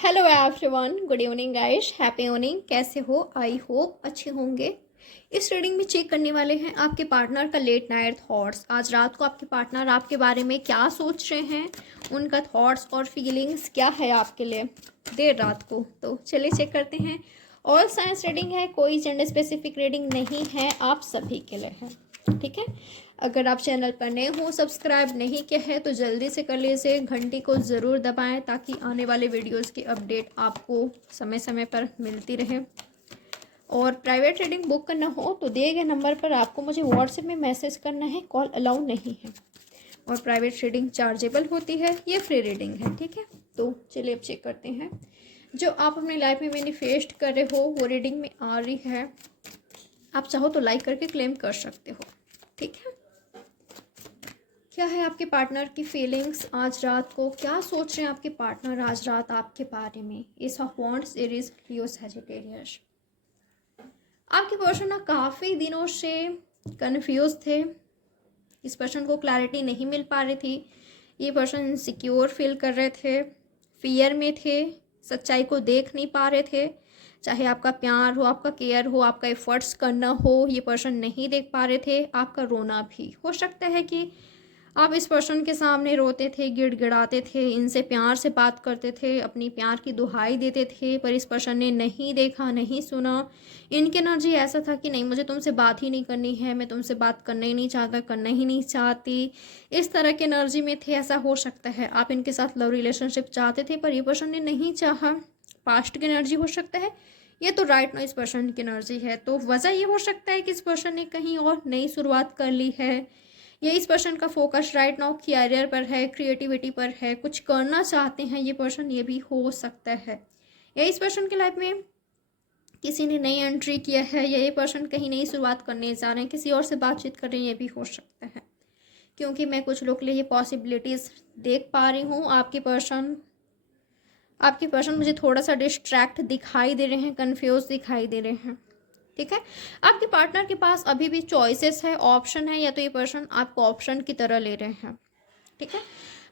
Hello everyone, good evening guys, happy evening. कैसे हो? I hope अच्छे होंगे। इस रीडिंग में चेक करने वाले हैं आपके पार्टनर का लेट नाइट थॉट्स। आज रात को आपके पार्टनर आपके बारे में क्या सोच रहे हैं, उनका थॉट्स और फीलिंग्स क्या है आपके लिए देर रात को। तो चलिए चेक करते हैं। ऑल साइंस रीडिंग है, कोई जेंडर स्पेसिफिक रीडिंग नहीं है, आप सभी के लिए है। ठीक है। अगर आप चैनल पर नए हो, सब्सक्राइब नहीं किया है तो जल्दी से कर लीजिए, घंटी को ज़रूर दबाएं ताकि आने वाले वीडियोस की अपडेट आपको समय समय पर मिलती रहे। और प्राइवेट रीडिंग बुक करना हो तो दिए गए नंबर पर आपको मुझे व्हाट्सएप में मैसेज करना है, कॉल अलाउ नहीं है। और प्राइवेट रीडिंग चार्जेबल होती है, ये फ्री रीडिंग है। ठीक है। तो चलिए अब चेक करते हैं। जो आप अपनी लाइफ में मैनिफेस्ट कर रहे हो वो रीडिंग में आ रही है। आप चाहो तो लाइक करके क्लेम कर सकते हो। ठीक है। क्या है आपके पार्टनर की फीलिंग्स आज रात को? क्या सोच रहे हैं आपके पार्टनर आज रात आपके बारे में? S of wands, Aries, Leo, Sagittarius. आपके पर्सन ना काफ़ी दिनों से कंफ्यूज थे। इस पर्सन को क्लैरिटी नहीं मिल पा रही थी। ये पर्सन इनसिक्योर फील कर रहे थे, फियर में थे, सच्चाई को देख नहीं पा रहे थे। चाहे आपका प्यार हो, आपका केयर हो, आपका एफर्ट्स करना हो, ये पर्सन नहीं देख पा रहे थे। आपका रोना भी हो सकता है कि आप इस पर्सन के सामने रोते थे, गिड़गिड़ाते थे, इनसे प्यार से बात करते थे, अपनी प्यार की दुहाई देते थे, पर इस पर्सन ने नहीं देखा, नहीं सुना। इनकी एनर्जी ऐसा था कि नहीं, मुझे तुमसे बात ही नहीं करनी है, मैं तुमसे बात करना ही नहीं चाहता, करना ही नहीं चाहती। इस तरह की एनर्जी में थे। ऐसा हो सकता है आप इनके साथ लव रिलेशनशिप चाहते थे पर ये पर्सन ने नहीं चाहा। पास्ट की एनर्जी हो सकता है, ये तो राइट नो इस पर्सन की एनर्जी है। तो वजह ये हो सकता है कि इस पर्सन ने कहीं और नई शुरुआत कर ली है, ये इस पर्सन का फोकस राइट नाउ कैरियर पर है, क्रिएटिविटी पर है, कुछ करना चाहते हैं ये पर्सन, ये भी हो सकता है। या इस पर्सन की लाइफ में किसी ने नई एंट्री किया है, या ये पर्सन कहीं नई शुरुआत करने जा रहे हैं, किसी और से बातचीत कर रहे हैं, ये भी हो सकता है। क्योंकि मैं कुछ लोग के लिए ये पॉसिबिलिटीज़ देख पा रही हूँ। आपके पर्सन मुझे थोड़ा सा डिस्ट्रैक्ट दिखाई दे रहे हैं, कन्फ्यूज दिखाई दे रहे हैं। ठीक है। आपके पार्टनर के पास अभी भी चॉइसेस है, ऑप्शन है, या तो ये पर्सन आपको ऑप्शन की तरह ले रहे हैं। ठीक है।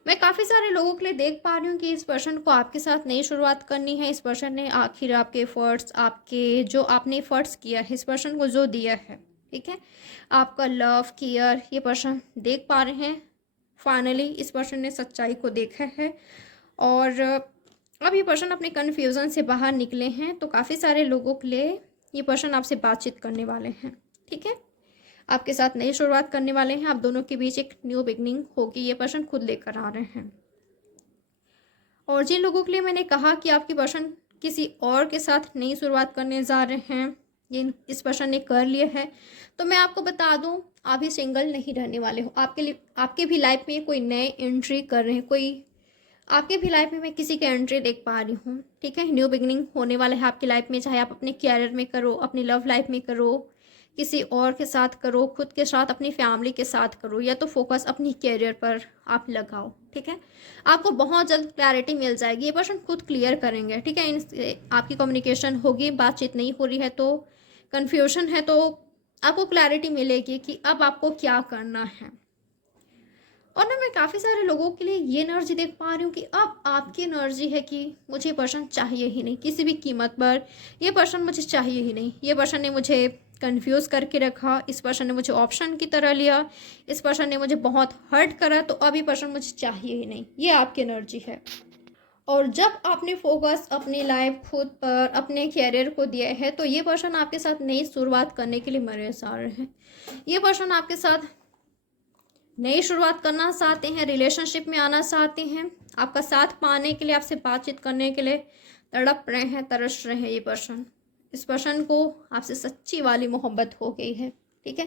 मैं काफ़ी सारे लोगों के लिए देख पा रही हूँ कि इस पर्सन को आपके साथ नई शुरुआत करनी है। इस पर्सन ने आखिर आपके एफर्ट्स, आपके जो आपने एफर्ट्स किया है, इस पर्सन को जो दिया है, ठीक है, आपका लव केयर, ये पर्सन देख पा रहे हैं। फाइनली इस पर्सन ने सच्चाई को देखा है और अब ये पर्सन अपने कन्फ्यूज़न से बाहर निकले हैं। तो काफ़ी सारे लोगों के लिए ये पर्सन आपसे बातचीत करने वाले हैं। ठीक है। आपके साथ नई शुरुआत करने वाले हैं। आप दोनों के बीच एक न्यू बिगनिंग होगी, ये पर्सन खुद लेकर आ रहे हैं। और जिन लोगों के लिए मैंने कहा कि आपके पर्सन किसी और के साथ नई शुरुआत करने जा रहे हैं, ये इस पर्सन ने कर लिया है, तो मैं आपको बता दूं, आप ही सिंगल नहीं रहने वाले हो। आपके लिए, आपके भी लाइफ में कोई नए एंट्री कर रहे हैं, कोई आपके भी लाइफ में मैं किसी की एंट्री देख पा रही हूँ। ठीक है। न्यू बिगनिंग होने वाला है आपकी लाइफ में, चाहे आप अपने कैरियर में करो, अपनी लव लाइफ में करो, किसी और के साथ करो, खुद के साथ, अपनी फैमिली के साथ करो, या तो फोकस अपनी कैरियर पर आप लगाओ। ठीक है। आपको बहुत जल्द क्लैरिटी मिल जाएगी, ये पर्सन खुद क्लियर करेंगे। ठीक है। इनसे आपकी कम्युनिकेशन होगी, बातचीत नहीं हो रही है तो कन्फ्यूजन है, तो आपको क्लैरिटी मिलेगी कि अब आपको क्या करना है। और ना मैं काफ़ी सारे लोगों के लिए ये एनर्जी देख पा रही हूँ कि अब आपकी एनर्जी है कि मुझे पर्सन चाहिए ही नहीं किसी भी कीमत पर, ये पर्सन मुझे चाहिए ही नहीं। ये पर्सन ने मुझे कंफ्यूज करके रखा, इस पर्सन ने मुझे ऑप्शन की तरह लिया, इस पर्सन ने मुझे बहुत हर्ट करा, तो अब ये पर्सन मुझे चाहिए ही नहीं। ये आपकी एनर्जी है। और जब आपने फोकस अपनी लाइफ खुद पर, अपने कैरियर को दिया है, तो ये पर्सन आपके साथ नई शुरुआत करने के लिए मरे जा रहे हैं। ये पर्सन आपके साथ नई शुरुआत करना चाहते हैं, रिलेशनशिप में आना चाहते हैं, आपका साथ पाने के लिए, आपसे बातचीत करने के लिए तड़प रहे हैं, तरस रहे हैं। ये पर्सन, इस पर्सन को आपसे सच्ची वाली मोहब्बत हो गई है। ठीक है।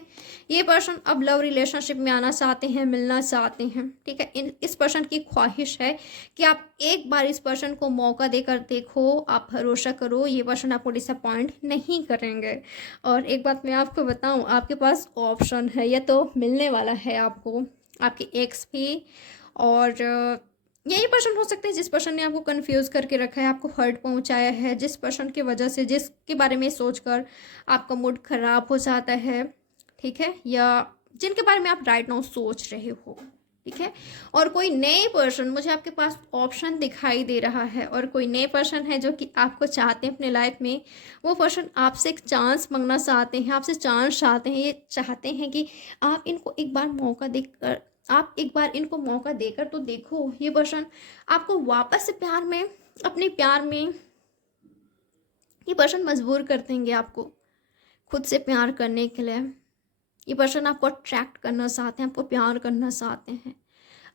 ये पर्सन अब लव रिलेशनशिप में आना चाहते हैं, मिलना चाहते हैं। ठीक है। इस पर्सन की ख्वाहिश है कि आप एक बार इस पर्सन को मौका देकर देखो, आप भरोसा करो, ये पर्सन आपको डिसअपॉइंट नहीं करेंगे। और एक बात मैं आपको बताऊं, आपके पास ऑप्शन है, या तो मिलने वाला है आपको आपके एक्स भी, और यही पर्सन हो सकते हैं जिस पर्सन ने आपको कंफ्यूज करके रखा है, आपको हर्ट पहुंचाया है, जिस पर्सन की वजह से, जिसके बारे में सोचकर आपका मूड खराब हो जाता है। ठीक है। या जिनके बारे में आप राइट नाउ सोच रहे हो। ठीक है। और कोई नए पर्सन, मुझे आपके पास ऑप्शन दिखाई दे रहा है, और कोई नए पर्सन है जो कि आपको चाहते हैं अपने लाइफ में। वो पर्सन आपसे एक चांस मांगना चाहते हैं, आपसे चांस चाहते हैं, ये चाहते हैं कि आप इनको एक बार मौका देकर, आप एक बार इनको मौका देकर तो देखो। ये पर्सन आपको वापस से प्यार में, अपने प्यार में ये पर्सन मजबूर कर देंगे आपको खुद से प्यार करने के लिए। ये पर्सन आपको अट्रैक्ट करना चाहते हैं, आपको प्यार करना चाहते हैं,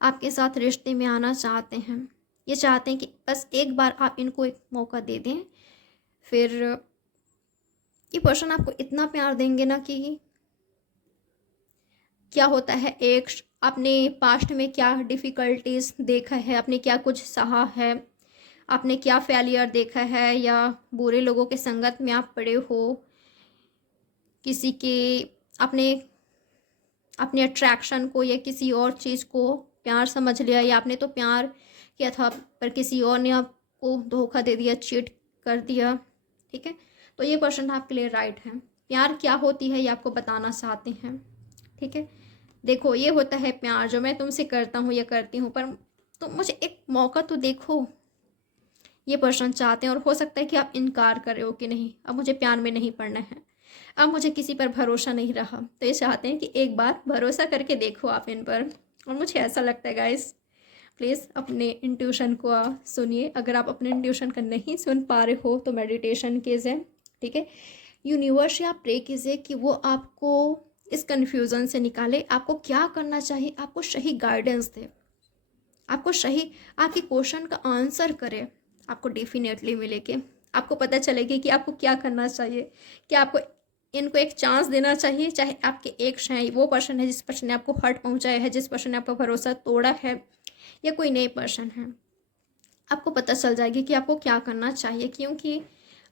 आपके साथ रिश्ते में आना चाहते हैं। ये चाहते हैं कि बस एक बार आप इनको एक मौका दे दें। फिर ये पर्सन आपको इतना प्यार देंगे ना कि क्या होता है, एक आपने पास्ट में क्या डिफ़िकल्टीज देखा है, आपने क्या कुछ सहा है, आपने क्या फेलियर देखा है, या बुरे लोगों के संगत में आप पड़े हो, किसी के आपने अपने अट्रैक्शन को या किसी और चीज़ को प्यार समझ लिया, या आपने तो प्यार किया था पर किसी और ने आपको धोखा दे दिया, चीट कर दिया। ठीक है, तो ये पर्सन आपके लिए राइट है। प्यार क्या होती है ये आपको बताना चाहते हैं। ठीक है, देखो ये होता है प्यार जो मैं तुमसे करता हूँ या करती हूँ, पर तुम मुझे एक मौका तो देखो, ये पर्सन चाहते हैं। और हो सकता है कि आप इनकार कर रहे हो कि नहीं, अब मुझे प्यार में नहीं पड़ना है, अब मुझे किसी पर भरोसा नहीं रहा, तो ये चाहते हैं कि एक बार भरोसा करके देखो आप इन पर। और मुझे ऐसा लगता है गाइस, प्लीज़ अपने इंट्यूशन को सुनिए। अगर आप अपने इंट्यूशन का नहीं सुन पा रहे हो तो मेडिटेशन कीजिए। ठीक है, यूनिवर्स या प्रे कीजिए कि वो आपको इस कन्फ्यूज़न से निकाले, आपको क्या करना चाहिए, आपको सही गाइडेंस दे, आपको सही आपकी क्वेश्चन का आंसर करे। आपको डेफिनेटली मिलेगी, आपको पता चलेगी कि आपको क्या करना चाहिए, कि आपको इनको एक चांस देना चाहिए, चाहे आपके एक्स हैं, वो पर्सन है जिस पर्सन ने आपको हर्ट पहुंचाया है, जिस पर्सन ने आपका भरोसा तोड़ा है, या कोई नए पर्सन है। आपको पता चल जाएगी कि आपको क्या करना चाहिए, क्योंकि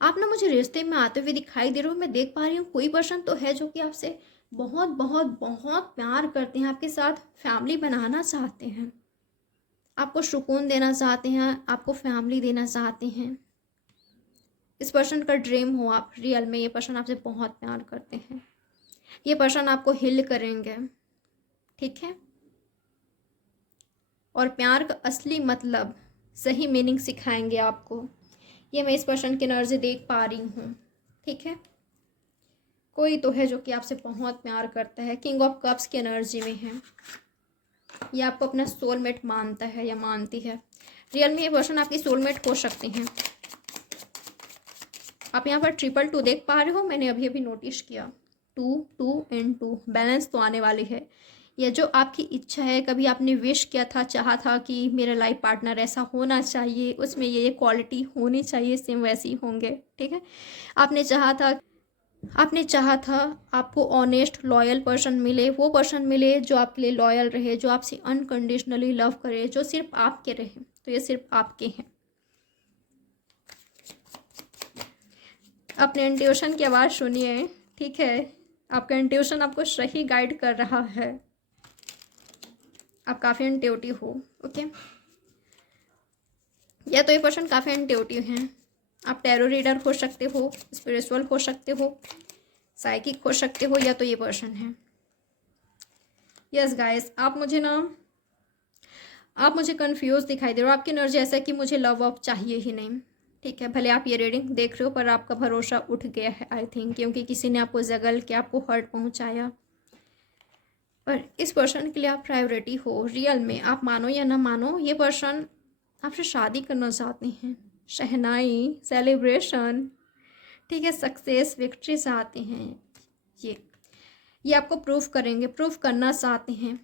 आप ना मुझे रिश्ते में आते हुए दिखाई दे रहे हो। मैं देख पा रही हूँ कोई पर्सन तो है जो कि आपसे बहुत बहुत बहुत प्यार करते हैं, आपके साथ फैमिली बनाना चाहते हैं, आपको सुकून देना चाहते हैं, आपको फैमिली देना चाहते हैं। इस पर्सन का ड्रीम हो आप, रियल में ये पर्सन आपसे बहुत प्यार करते हैं, ये पर्सन आपको हिल करेंगे। ठीक है, और प्यार का असली मतलब, सही मीनिंग सिखाएंगे आपको। ये मैं इस पर्सन की एनर्जी देख पा रही हूँ। ठीक है, कोई तो है जो कि आपसे बहुत प्यार करता है, किंग ऑफ कप्स की एनर्जी में है, ये आपको अपना सोलमेट मानता है या मानती है। रियल में ये पर्सन आपकी सोलमेट हो सकते हैं। आप यहाँ पर 222 देख पा रहे हो, मैंने अभी अभी नोटिस किया। 2 2 एंड 2 बैलेंस तो आने वाली है। यह जो आपकी इच्छा है, कभी आपने विश किया था, चाहा था कि मेरा लाइफ पार्टनर ऐसा होना चाहिए, उसमें ये क्वालिटी होनी चाहिए, सेम वैसी होंगे। ठीक है, आपने चाहा था आपको ऑनेस्ट लॉयल पर्सन मिले, वो पर्सन मिले जो आपके लिए लॉयल रहे, जो आपसे अनकंडीशनली लव करे, जो सिर्फ आपके रहे। तो ये सिर्फ आपके हैं। अपने इंट्यूशन की आवाज़ सुनिए। ठीक है, आपका इंट्यूशन आपको सही गाइड कर रहा है, आप काफ़ी इंट्यूटिव हो। ओके, या तो ये पर्सन काफ़ी इंट्यूटिव हैं। आप टैरो रीडर हो सकते हो, स्पिरिचुअल हो सकते हो, साइकिक हो सकते हो, या तो ये पर्सन है। यस गाइस, आप मुझे कंफ्यूज दिखाई दे रहे हो। आपकी एनर्जी ऐसा है कि मुझे लव ऑफ चाहिए ही नहीं। ठीक है, भले आप ये रीडिंग देख रहे हो पर आपका भरोसा उठ गया है आई थिंक, क्योंकि किसी ने आपको जगल के आपको हर्ट पहुंचाया। पर इस पर्सन के लिए आप प्रायोरिटी हो। रियल में आप मानो या ना मानो, ये पर्सन आपसे शादी करना चाहते हैं, शहनाई, सेलिब्रेशन, ठीक है, सक्सेस, विक्ट्री चाहते हैं। ये आपको प्रूफ करेंगे, प्रूफ करना चाहते हैं,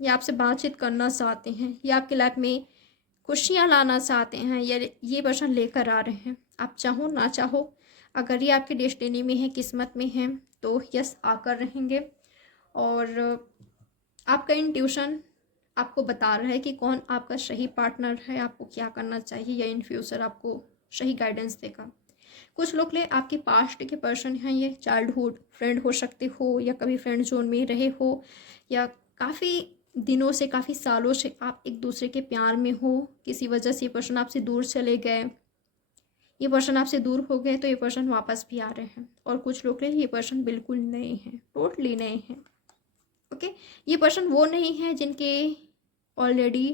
ये आपसे बातचीत करना चाहते हैं, ये आपकी लाइफ में खुशियाँ लाना चाहते हैं, ये पर्सन लेकर आ रहे हैं। आप चाहो ना चाहो, अगर ये आपकी डेस्टिनी में है, किस्मत में है, तो यस आकर रहेंगे। और आपका इंट्यूशन आपको बता रहा है कि कौन आपका सही पार्टनर है, आपको क्या करना चाहिए, या इन फ्यूचर आपको सही गाइडेंस देगा। कुछ लोग ले आपके पास्ट के पर्सन हैं, ये चाइल्डहुड फ्रेंड हो सकते हो, या कभी फ्रेंड जोन में रहे हो, या काफ़ी दिनों से, काफ़ी सालों से आप एक दूसरे के प्यार में हो, किसी वजह से ये पर्सन आपसे दूर चले गए, ये पर्सन आपसे दूर हो गए, तो ये पर्सन वापस भी आ रहे हैं। और कुछ लोग ले ये पर्सन बिल्कुल नए हैं, टोटली नए हैं। ओके, ये पर्सन वो नहीं है जिनके ऑलरेडी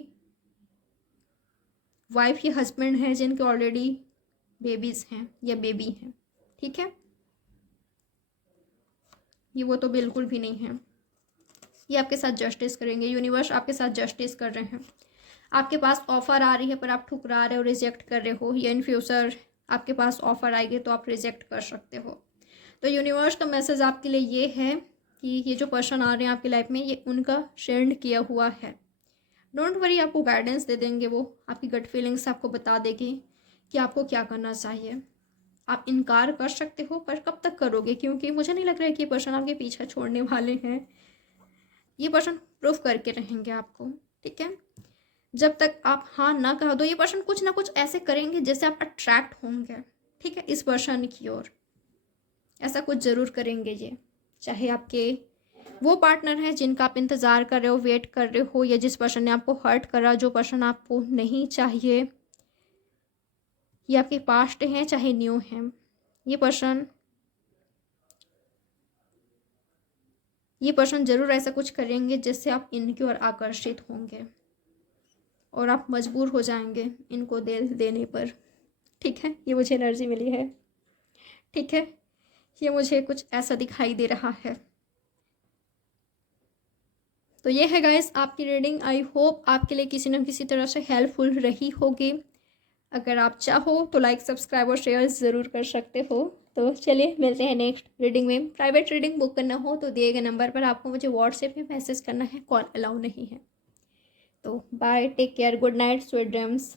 वाइफ या हस्बैंड हैं जिनके ऑलरेडी बेबीज़ हैं या बेबी हैं, ठीक है। ये वो तो बिल्कुल भी नहीं है। ये आपके साथ जस्टिस करेंगे, यूनिवर्स आपके साथ जस्टिस कर रहे हैं। आपके पास ऑफ़र आ रही है पर आप ठुकरा रहे हो, रिजेक्ट कर रहे हो, या इन फ्यूचर आपके पास ऑफ़र आएगी तो आप रिजेक्ट कर सकते हो। तो यूनिवर्स का मैसेज आपके लिए ये है कि ये जो पर्सन आ रहे हैं आपकी लाइफ में, ये उनका सेंड किया हुआ है। डोंट वरी, आपको गाइडेंस दे देंगे, वो आपकी गट फीलिंग्स आपको बता देगी कि आपको क्या करना चाहिए। आप इनकार कर सकते हो पर कब तक करोगे, क्योंकि मुझे नहीं लग रहा है कि ये पर्सन आपके पीछा छोड़ने वाले हैं। ये पर्सन प्रूफ करके रहेंगे आपको, ठीक है। जब तक आप हाँ ना कह दो, ये पर्सन कुछ ना कुछ ऐसे करेंगे जैसे आप अट्रैक्ट होंगे, ठीक है, इस पर्सन की ओर। ऐसा कुछ ज़रूर करेंगे ये, चाहे आपके वो पार्टनर हैं जिनका आप इंतज़ार कर रहे हो, वेट कर रहे हो, या जिस पर्सन ने आपको हर्ट करा, जो पर्सन आपको नहीं चाहिए। ये आपके पास्ट हैं चाहे न्यू हैं, ये पर्सन ज़रूर ऐसा कुछ करेंगे जिससे आप इनकी ओर आकर्षित होंगे और आप मजबूर हो जाएंगे इनको दिल देने पर, ठीक है। ये मुझे एनर्जी मिली है, ठीक है। ये मुझे कुछ ऐसा दिखाई दे रहा है। तो ये है गाइस आपकी रीडिंग। आई होप आपके लिए किसी न किसी तरह से हेल्पफुल रही होगी। अगर आप चाहो तो लाइक, सब्सक्राइब और शेयर ज़रूर कर सकते हो। तो चलिए मिलते हैं नेक्स्ट रीडिंग में। प्राइवेट रीडिंग बुक करना हो तो दिए गए नंबर पर आपको मुझे व्हाट्सएप में मैसेज करना है, कॉल अलाउ नहीं है। तो bye, take care, good night, sweet dreams.